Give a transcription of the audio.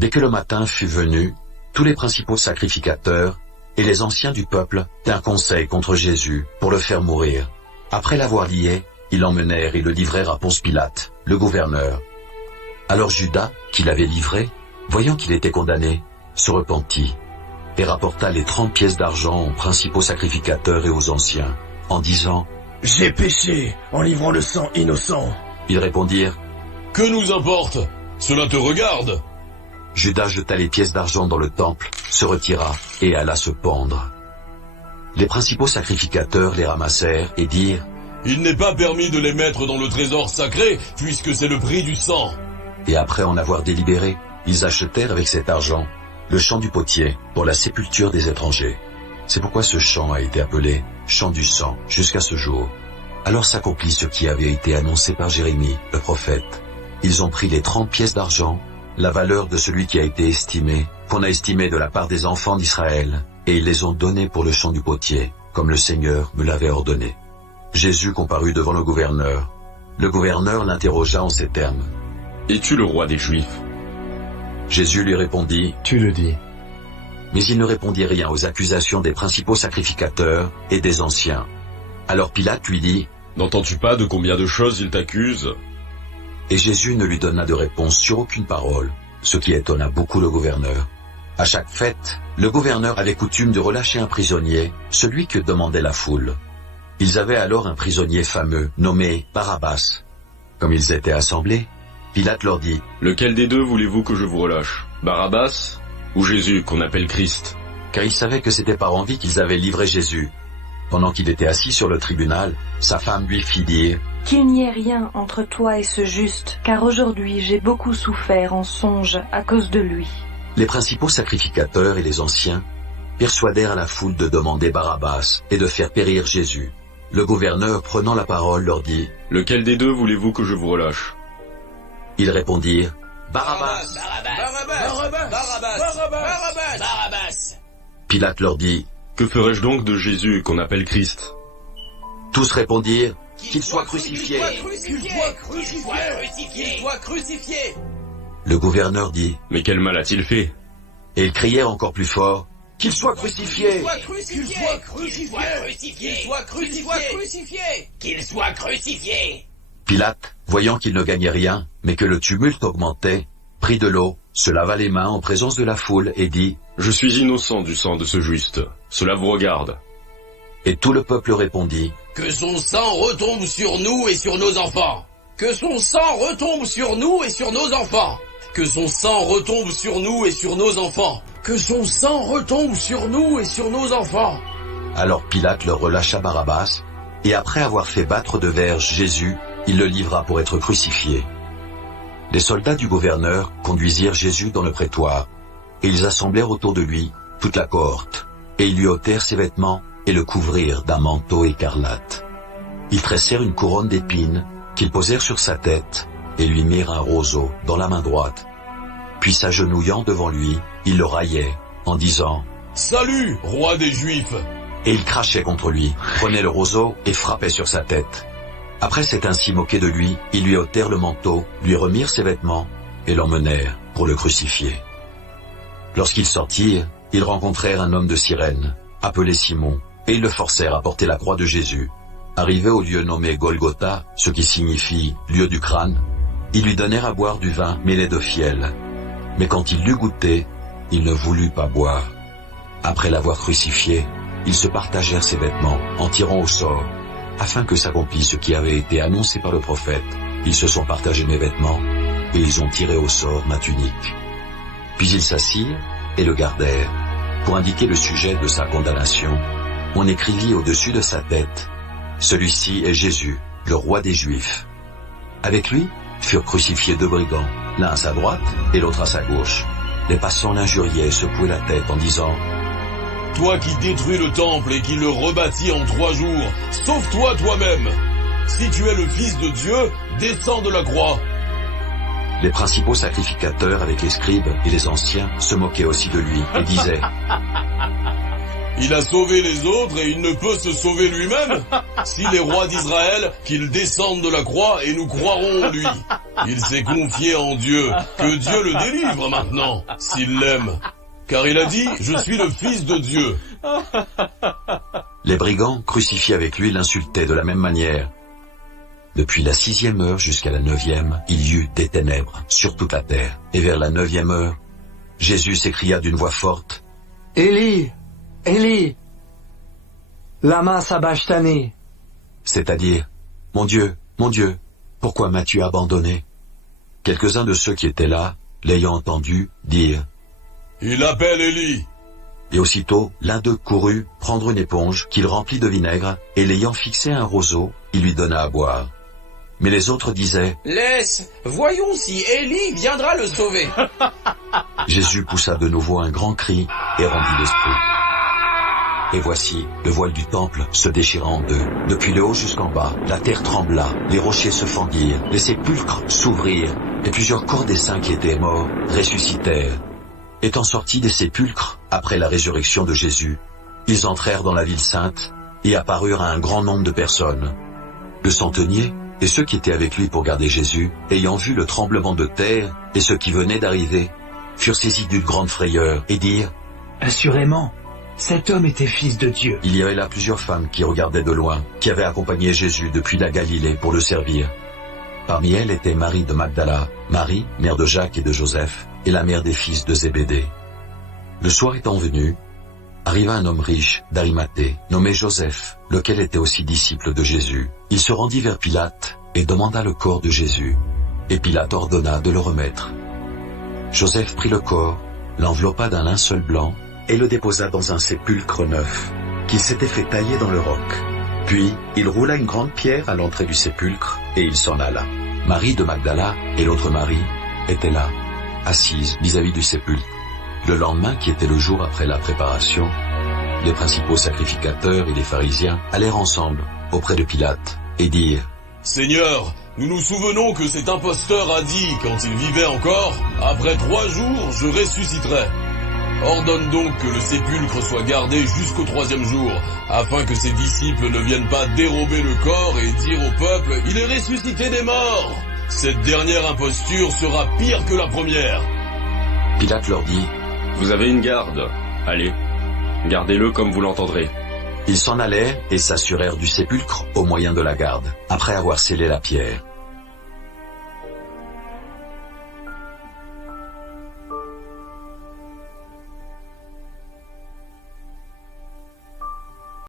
Dès que le matin fut venu, tous les principaux sacrificateurs et les anciens du peuple tinrent conseil contre Jésus pour le faire mourir. Après l'avoir lié, ils l'emmenèrent et le livrèrent à Ponce Pilate, le gouverneur. Alors Judas, qui l'avait livré, voyant qu'il était condamné, se repentit et rapporta les 30 pièces d'argent aux principaux sacrificateurs et aux anciens, en disant « J'ai péché en livrant le sang innocent. » Ils répondirent « Que nous importe? Cela te regarde !» Judas jeta les pièces d'argent dans le temple, se retira et alla se pendre. Les principaux sacrificateurs les ramassèrent et dirent « Il n'est pas permis de les mettre dans le trésor sacré, puisque c'est le prix du sang. » Et après en avoir délibéré, ils achetèrent avec cet argent le champ du potier pour la sépulture des étrangers. C'est pourquoi ce champ a été appelé champ du sang jusqu'à ce jour. Alors s'accomplit ce qui avait été annoncé par Jérémie, le prophète. Ils ont pris les 30 pièces d'argent, la valeur de celui qui a été estimé, qu'on a estimé de la part des enfants d'Israël, et ils les ont donnés pour le champ du potier, comme le Seigneur me l'avait ordonné. Jésus comparut devant le gouverneur. Le gouverneur l'interrogea en ces termes. « Es-tu le roi des Juifs ?» Jésus lui répondit, « Tu le dis. » Mais il ne répondit rien aux accusations des principaux sacrificateurs et des anciens. Alors Pilate lui dit, « N'entends-tu pas de combien de choses il t'accuse ?» Et Jésus ne lui donna de réponse sur aucune parole, ce qui étonna beaucoup le gouverneur. À chaque fête, le gouverneur avait coutume de relâcher un prisonnier, celui que demandait la foule. Ils avaient alors un prisonnier fameux, nommé Barabbas. Comme ils étaient assemblés, Pilate leur dit, « Lequel des deux voulez-vous que je vous relâche, Barabbas ou Jésus, qu'on appelle Christ ?» Car il savait que c'était par envie qu'ils avaient livré Jésus. Pendant qu'il était assis sur le tribunal, sa femme lui fit dire, « Qu'il n'y ait rien entre toi et ce juste, car aujourd'hui j'ai beaucoup souffert en songe à cause de lui. » Les principaux sacrificateurs et les anciens persuadèrent la foule de demander Barabbas et de faire périr Jésus. Le gouverneur, prenant la parole, leur dit, « Lequel des deux voulez-vous que je vous relâche ?» Ils répondirent, « Barabbas, Barabbas. » Pilate leur dit, « Que ferai-je donc de Jésus, qu'on appelle Christ ?» Tous répondirent, « Qu'il soit crucifié. » Le gouverneur dit, « Mais quel mal a-t-il fait ?» Et ils crièrent encore plus fort, « Qu'il soit crucifié. » Pilate, voyant qu'il ne gagnait rien, mais que le tumulte augmentait, prit de l'eau, se lava les mains en présence de la foule et dit, « Je suis innocent du sang de ce juste. Cela vous regarde. » Et tout le peuple répondit, « Que son sang retombe sur nous et sur nos enfants. Que son sang retombe sur nous et sur nos enfants. Que son sang retombe sur nous et sur nos enfants. Que son sang retombe sur nous et sur nos enfants. » Alors Pilate leur relâcha Barabbas, et après avoir fait battre de verges Jésus, il le livra pour être crucifié. Les soldats du gouverneur conduisirent Jésus dans le prétoire, et ils assemblèrent autour de lui toute la cohorte, et ils lui ôtèrent ses vêtements et le couvrirent d'un manteau écarlate. Ils tressèrent une couronne d'épines qu'ils posèrent sur sa tête et lui mirent un roseau dans la main droite. Puis s'agenouillant devant lui, ils le raillaient en disant « Salut, roi des Juifs !» Et ils crachaient contre lui, prenaient le roseau et frappaient sur sa tête. Après s'être ainsi moqué de lui, ils lui ôtèrent le manteau, lui remirent ses vêtements et l'emmenèrent pour le crucifier. Lorsqu'ils sortirent, ils rencontrèrent un homme de Cyrène, appelé Simon, et ils le forcèrent à porter la croix de Jésus. Arrivé au lieu nommé Golgotha, ce qui signifie « lieu du crâne », ils lui donnèrent à boire du vin mêlé de fiel. Mais quand il l'eut goûté, il ne voulut pas boire. Après l'avoir crucifié, ils se partagèrent ses vêtements en tirant au sort, afin que s'accomplisse ce qui avait été annoncé par le prophète. Ils se sont partagés mes vêtements, et ils ont tiré au sort ma tunique. Puis ils s'assirent et le gardèrent. Pour indiquer le sujet de sa condamnation, on écrivit au-dessus de sa tête, « Celui-ci est Jésus, le roi des Juifs. » Avec lui furent crucifiés 2 brigands, l'un à sa droite et l'autre à sa gauche. Les passants l'injuriaient et secouaient la tête en disant, « Toi qui détruis le temple et qui le rebâtis en 3 jours, sauve-toi toi-même. Si tu es le Fils de Dieu, descends de la croix. » Les principaux sacrificateurs avec les scribes et les anciens se moquaient aussi de lui et disaient, « Il a sauvé les autres et il ne peut se sauver lui-même. S'il est roi d'Israël, qu'il descende de la croix et nous croirons en lui. Il s'est confié en Dieu. Que Dieu le délivre maintenant, s'il l'aime. Car il a dit, je suis le fils de Dieu. Les brigands, crucifiés avec lui, l'insultaient de la même manière. Depuis la 6e heure jusqu'à la 9e, il y eut des ténèbres sur toute la terre. Et vers la 9e heure, Jésus s'écria d'une voix forte, « Élie, Élie, lama sabachthani » c'est-à-dire, « Mon Dieu, pourquoi m'as-tu abandonné ?» Quelques-uns de ceux qui étaient là, l'ayant entendu, dirent, « Il appelle Élie !» Et aussitôt, l'un d'eux courut prendre une éponge qu'il remplit de vinaigre, et l'ayant fixé à un roseau, il lui donna à boire. Mais les autres disaient, « Laisse, voyons si Élie viendra le sauver. » Jésus poussa de nouveau un grand cri et rendit l'esprit. Et voici, le voile du temple se déchira en deux. Depuis le haut jusqu'en bas, la terre trembla, les rochers se fendirent, les sépulcres s'ouvrirent, et plusieurs corps des saints qui étaient morts ressuscitèrent. Étant sortis des sépulcres, après la résurrection de Jésus, ils entrèrent dans la ville sainte, et apparurent à un grand nombre de personnes. Le centenier, et ceux qui étaient avec lui pour garder Jésus, ayant vu le tremblement de terre, et ceux qui venaient d'arriver, furent saisis d'une grande frayeur, et dirent, « Assurément, cet homme était fils de Dieu. » Il y avait là plusieurs femmes qui regardaient de loin, qui avaient accompagné Jésus depuis la Galilée pour le servir. Parmi elles était Marie de Magdala, Marie, mère de Jacques et de Joseph, et la mère des fils de Zébédée. Le soir étant venu, arriva un homme riche d'Arimathée, nommé Joseph, lequel était aussi disciple de Jésus. Il se rendit vers Pilate et demanda le corps de Jésus. Et Pilate ordonna de le remettre. Joseph prit le corps, l'enveloppa d'un linceul blanc, et le déposa dans un sépulcre neuf, qu'il s'était fait tailler dans le roc. Puis, il roula une grande pierre à l'entrée du sépulcre, et il s'en alla. Marie de Magdala et l'autre Marie étaient là, assises vis-à-vis du sépulcre. Le lendemain, qui était le jour après la préparation, les principaux sacrificateurs et les pharisiens allèrent ensemble auprès de Pilate et dirent, « Seigneur, nous nous souvenons que cet imposteur a dit, quand il vivait encore, « Après 3 jours, je ressusciterai. » Ordonne donc que le sépulcre soit gardé jusqu'au 3e jour, afin que ses disciples ne viennent pas dérober le corps et dire au peuple « Il est ressuscité des morts !» Cette dernière imposture sera pire que la première. Pilate leur dit, « Vous avez une garde. Allez, gardez-le comme vous l'entendrez. » Ils s'en allèrent et s'assurèrent du sépulcre au moyen de la garde, après avoir scellé la pierre.